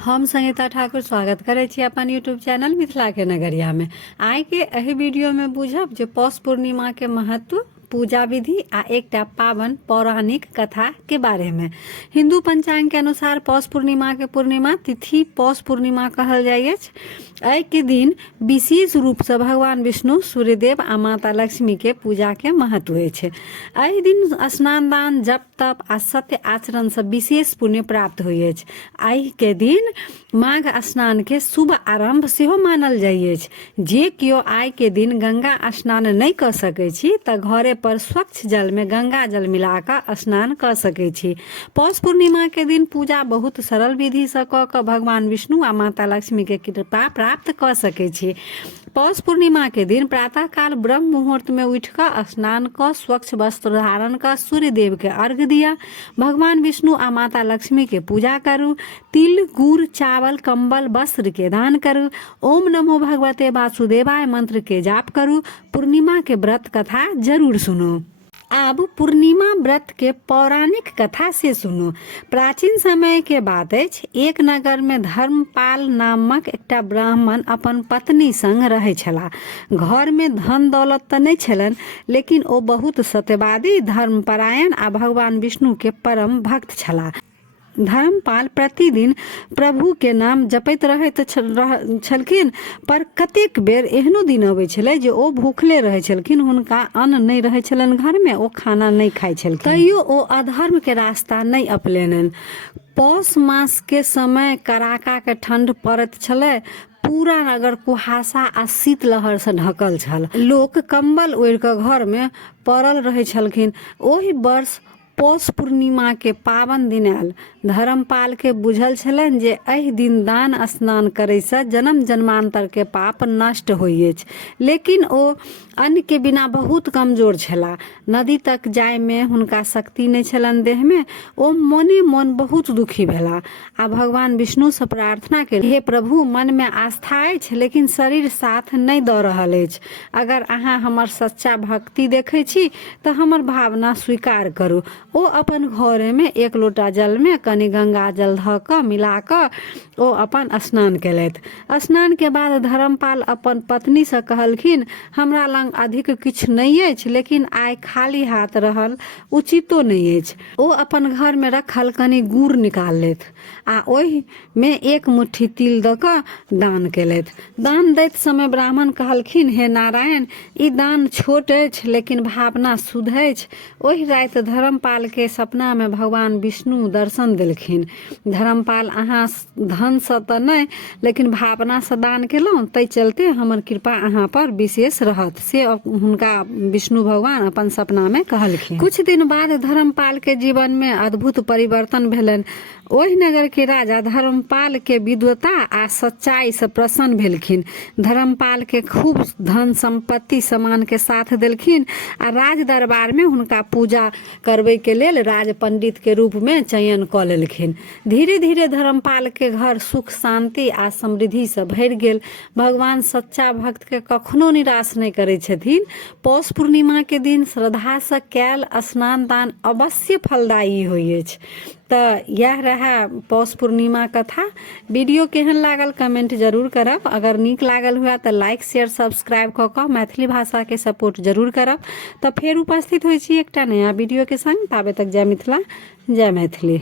हम संगीता ठाकुर स्वागत करे छी अपन यूट्यूब चैनल मिथिला के नगरिया में। आइ के एहि वीडियो में बुझब जे पौष पूर्णिमा के महत्व, पूजा विधि आ एकटा पावन पौराणिक कथा के बारे में। हिंदू पंचांग के अनुसार पौष पूर्णिमा के पूर्णिमा तिथि पौष पूर्णिमा कहल जाय अछि। एहि के दिन विशेष रूप से भगवान विष्णु, सूर्यदेव आ माता लक्ष्मी के पूजा के महत्व अछि। एहि दिन स्नान, दान, जप, तप आ सत्य आचरण से विशेष पुण्य प्राप्त होइत अछि। एहि के दिन माघ स्नान के शुभ आरंभ सेहो मानल जाय अछि। जे कियो आइ के दिन गंगा स्नान नहीं कर सकै छी त घरे पर स्वच्छ जल में गंगा जल मिलाकर स्नान कर सकै छी। पौष पूर्णिमा के दिन पूजा बहुत सरल विधि से क भगवान विष्णु आ माता लक्ष्मी के कृपा प्राप्त कर सकै छी। पौष पूर्णिमा के दिन प्रातः काल ब्रह्म मुहूर्त में उठकर स्नान कर स्वच्छ वस्त्र धारण कर सूर्य देव के अर्घ्य दिया, भगवान विष्णु आ माता लक्ष्मी के पूजा करू, तिल, गुड़, चावल, कंबल, वस्त्र के दान करू, ओम नमो भगवते वासुदेवाय मंत्र के जाप करू, पूर्णिमा के व्रत कथा जरूर सुनो। अब पूर्णिमा व्रत के पौराणिक कथा से सुनो। प्राचीन समय के बात अछि। एक नगर में धर्मपाल नामक एकटा ब्राह्मण अपन पत्नी संग रहै छलाह। घर में धन दौलत तऽ नहीं छलनि, लेकिन ओ बहुत सत्यवादी, धर्मपरायण आ भगवान विष्णु के परम भक्त छलाह। धर्मपाल प्रतिदिन प्रभु के नाम जपैत रहैत छलखिन, पर कतेक बेर एहनो दिन अबै छलै जे ओ भूखले रहै छलखिन, हुनका अन्न नहीं रहै छलनि घर में, ओ खाना नहीं खाइ छलखिन। तैयो ओ अधर्म के रास्ता नहीं अपनेलनि। पौष मास के समय कड़ाका के ठंड पड़ैत छलै। पूरा नगर कुहासा आ शीतलहर से ढकल छल। लोक कंबल ओढ़ि कऽ घर में पड़ल रहै छलखिन। ओहि वर्ष पौष पूर्णिमा के पावन दिन आयल। धर्मपाल के बुझल छलनि जे एहि दिन दान स्नान करे से जन्म जन्मांतर के पाप नष्ट होइत अछि, लेकिन ओ अन्न के बिना बहुत कमजोर छलाह। नदी तक जाय में हुनका शक्ति नहीं छलनि देह में। ओ मोने मोन बहुत दुखी भेला आ भगवान विष्णु से प्रार्थना केलनि, हे प्रभु, मन में आस्था अछि लेकिन शरीर साथ नहीं दऽ रहल अछि। अगर अहाँ हमर सच्चा भक्ति देखै छी तऽ हमर भावना स्वीकार करू। ओ अपन घरे में एक लोटा जल में कनि गंगा जल धऽ कऽ मिला कऽ ओ अपन स्नान केलथि। स्नान के बाद धर्मपाल अपन पत्नी से कहलखिन, हमरा लंग अधिक किछु नहीं अछि, लेकिन आइ खाली हाथ रहल उचितो नहीं अछि। ओ अपन घर में रखल कनि गुड़ निकाललथि आ ओहि में एक मुट्ठी तिल दऽ कऽ दान केलथि। दान दैत समय ब्राह्मण कहलखिन, हे नारायण, ई दान छोट अछि लेकिन भावना शुद्ध अछि। ओहि राति धर्मपाल के सपना में भगवान विष्णु दर्शन देलखिन। धर्मपाल, अहाँ धन से तऽ नहीं लेकिन भावना से दान केलहुँ, ताहि चलते हमर कृपा अहाँ पर विशेष रहत, से हुनका विष्णु भगवान अपन सपना में कहलखिन। कुछ दिन बाद धर्मपाल के जीवन में अद्भुत परिवर्तन भेलनि। ओहि नगर के राजा धर्मपाल के विद्वता आ सच्चाई से प्रसन्न भेलखिन। धर्मपाल के खूब धन संपत्ति समान के साथ देलखिन आ राज दरबार में हुनका पूजा करबै के लेल राज पंडित के रूप में चयन कऽ लेलखिन। धीरे धीरे धर्मपाल के घर सुख, शांति आ समृद्धि से भरि गेल। भगवान सच्चा भक्त के कखनो निराश नहीं करै छथिन। पौष पूर्णिमा के दिन श्रद्धा से कैल स्नान दान अवश्य फलदायी होइत अछि। तऽ यह रहा पौष पूर्णिमा कथा। वीडियो केहन लागल कमेंट जरूर करब। अगर नीक लागल हुआ तऽ लाइक, शेयर, सब्सक्राइब कऽ कऽ मैथिली भाषा के सपोर्ट जरूर करब। तऽ फेर उपस्थित होइ छी एकटा नया वीडियो के संग। ताबे तक जय मिथिला, जय मैथिली।